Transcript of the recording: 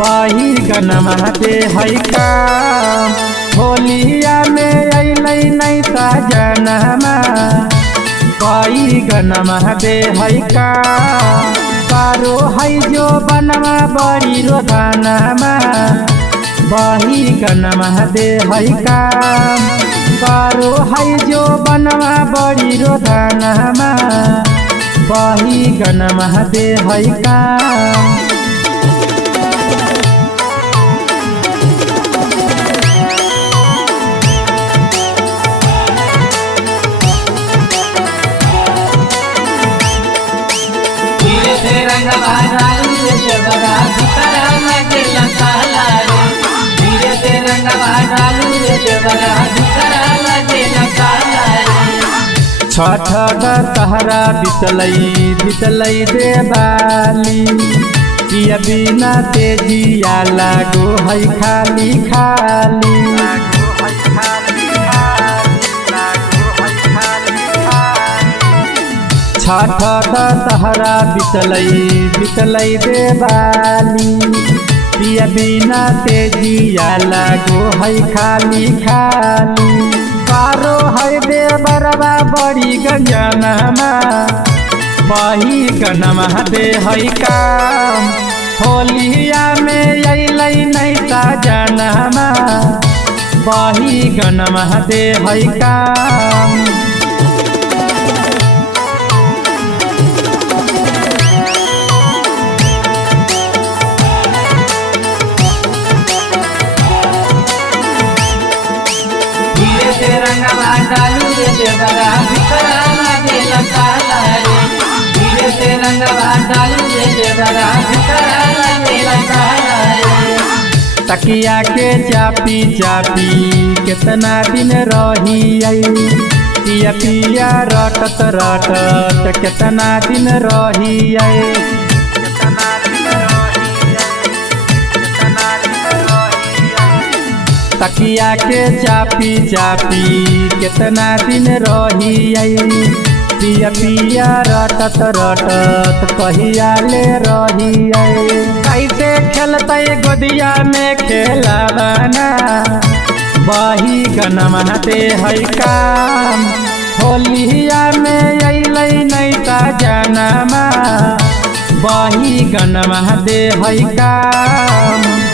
बही गनमा दे है काम। होलिया में अलै नहीं सजनमा बही गनमा दे है काम। कारो है जो बनवा बड़ी रोदनमा बही गनमा दे है काम। कारो है जो बनवा बड़ी रोदनमा बही गनमा दे है काम। छठ दशहरा बितलै देवाली पिया बिना तेजिया लागो है खाली खाली। छठ दशहरा बितलै देवाली पिया बिना तेजिया लागो है खाली खाली। कारो है देवरवा बड़ी गंजनमा बही गनमा दे है काम। होलिया में अलै नहीं सजनमा बही गनमा दे है काम। तकिया के चापी चापी कितना दिन रही पिया पिया रटत रटत कितना दिन रही। तकिया के चापी चापी कितना दिन रही पिया पिया रटत रटत कहिया ले रही। कैसे खेलते गोदिया में खेलवाना बही गनमा दे है काम। होलिया में अलै नहीं सजनमा बही गनमा दे है काम।